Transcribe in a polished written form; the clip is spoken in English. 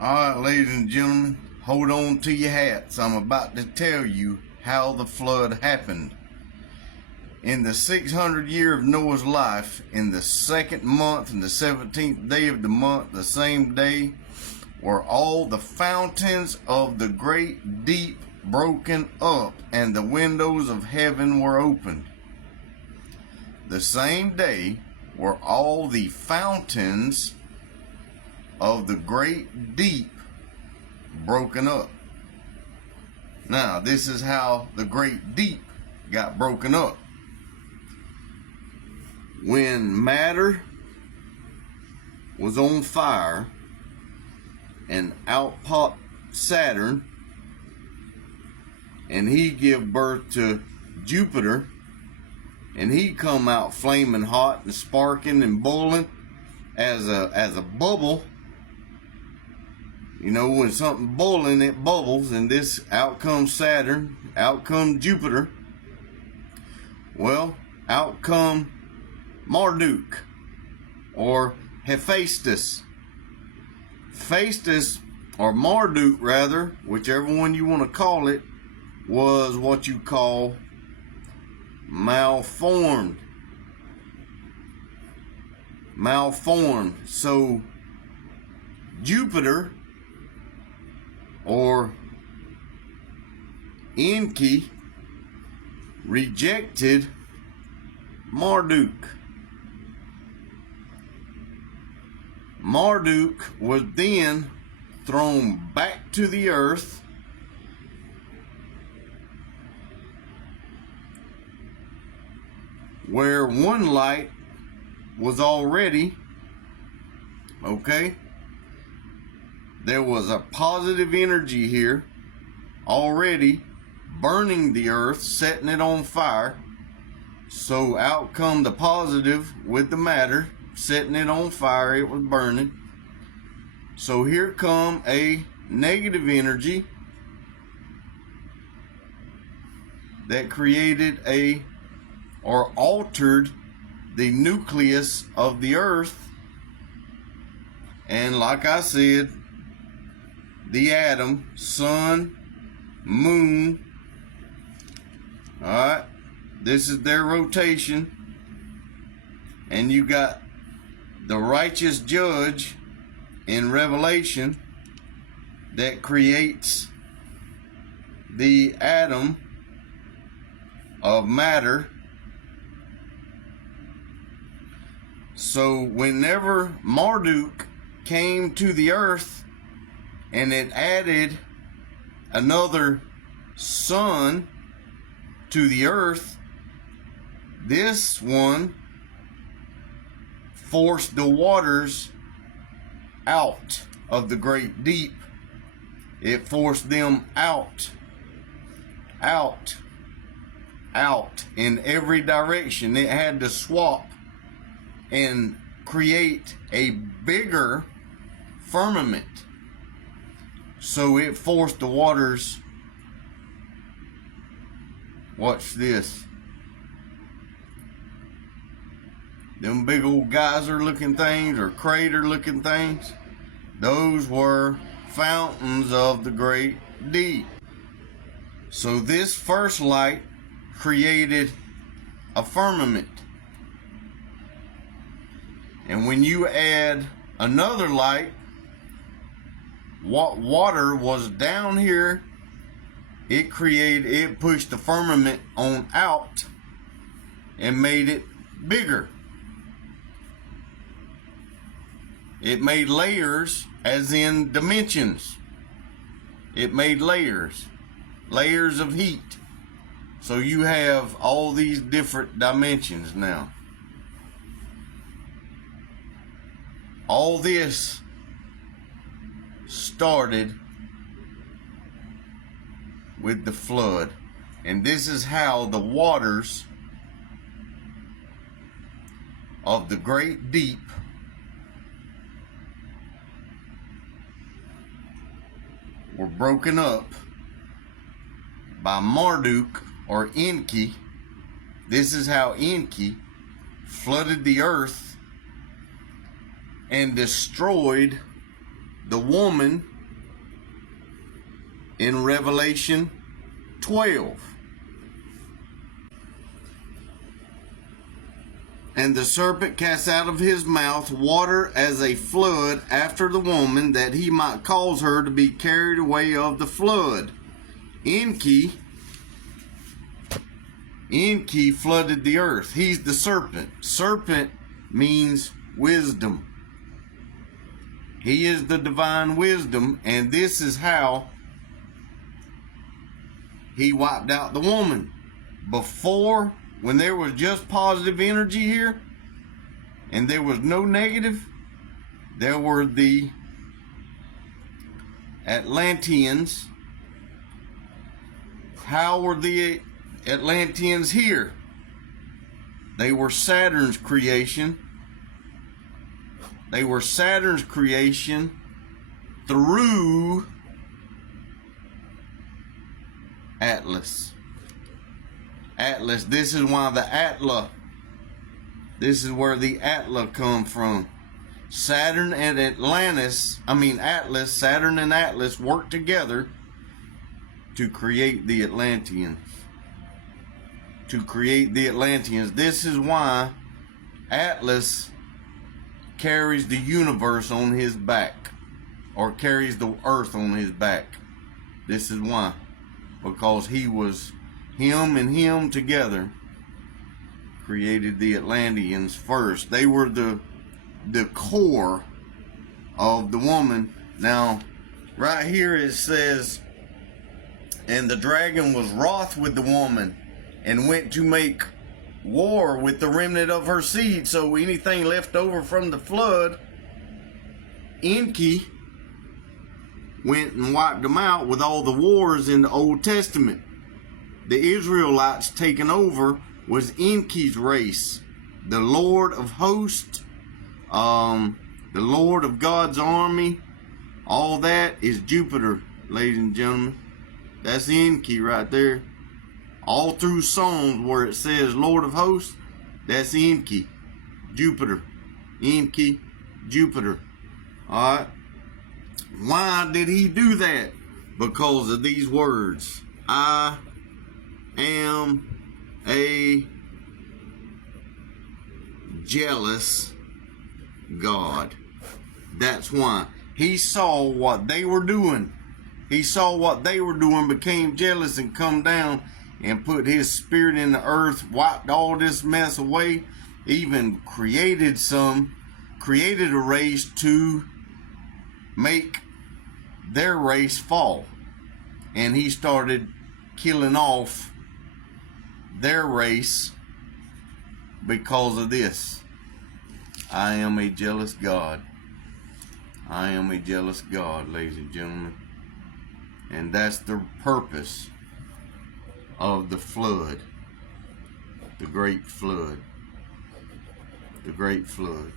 Alright, ladies and gentlemen, hold on to your hats. I'm about to tell you how the flood happened. In the 600th year of Noah's life, in the second month and the 17th day of the month, the same day, were all the fountains of the great deep broken up, and the windows of heaven were opened. The same day were all the fountains of the great deep broken up. Now, this is how the great deep got broken up. When matter was on fire and out popped Saturn, and he give birth to Jupiter, and he come out flaming hot and sparking and boiling as a bubble. You know, when something boiling, it bubbles, and this out comes Saturn, out comes Jupiter. Well, out come Marduk, or Hephaestus. Hephaestus, or Marduk rather, whichever one you want to call it, was what you call malformed. So Jupiter, or Enki, rejected Marduk. Marduk was then thrown back to the earth, where one light was already, there was a positive energy here already burning the earth, setting it on fire. So out come the positive with the matter, setting it on fire, it was burning. So here come a negative energy that created or altered the nucleus of the earth. And like I said, the atom, sun, moon, alright, this is their rotation. And you got the righteous judge in Revelation that creates the atom of matter. So whenever Marduk came to the earth and it added another sun to the earth, this one forced the waters out of the great deep. It forced them out in every direction. It had to swap and create a bigger firmament. So it forced the waters, watch this, them big old geyser looking things or crater looking things, those were fountains of the great deep. So this first light created a firmament. And when you add another light, what water was down here, it pushed the firmament on out and made it bigger. It made layers, as in dimensions. It made layers of heat. So you have all these different dimensions now. All this started with the flood. And this is how the waters of the great deep were broken up by Marduk, or Enki. This is how Enki flooded the earth and destroyed the woman in Revelation 12. And the serpent cast out of his mouth water as a flood after the woman, that he might cause her to be carried away of the flood. Enki flooded the earth. He's the serpent. Serpent means wisdom. He is the divine wisdom, and this is how he wiped out the woman. Before, when there was just positive energy here, and there was no negative, there were the Atlanteans. How were the Atlanteans here? They were Saturn's creation. They were Saturn's creation through Atlas. Atlas. This is why the Atla. This is where the Atla come from. Saturn and Atlas, Saturn and Atlas worked together to create the Atlanteans. This is why Atlas carries the universe on his back, or carries the earth on his back. This is why. Because him and him together created the Atlanteans first. They were the core of the woman. Now, right here it says, and the dragon was wroth with the woman, and went to make war with the remnant of her seed. So anything left over from the flood, Enki went and wiped them out with all the wars in the Old Testament. The Israelites taken over was Enki's race. The Lord of hosts, the Lord of God's army, all that is Jupiter, ladies and gentlemen. That's Enki right there. All through Psalms where it says Lord of hosts, that's Enki, Jupiter. Enki, Jupiter. Alright. Why did he do that? Because of these words. I am a jealous God. That's why. He saw what they were doing. He saw what they were doing, became jealous, and come down and put his spirit in the earth, wiped all this mess away, even created a race to make their race fall. And he started killing off their race because of this. I am a jealous God. I am a jealous God, ladies and gentlemen. And that's the purpose of the flood. The great flood. The great flood.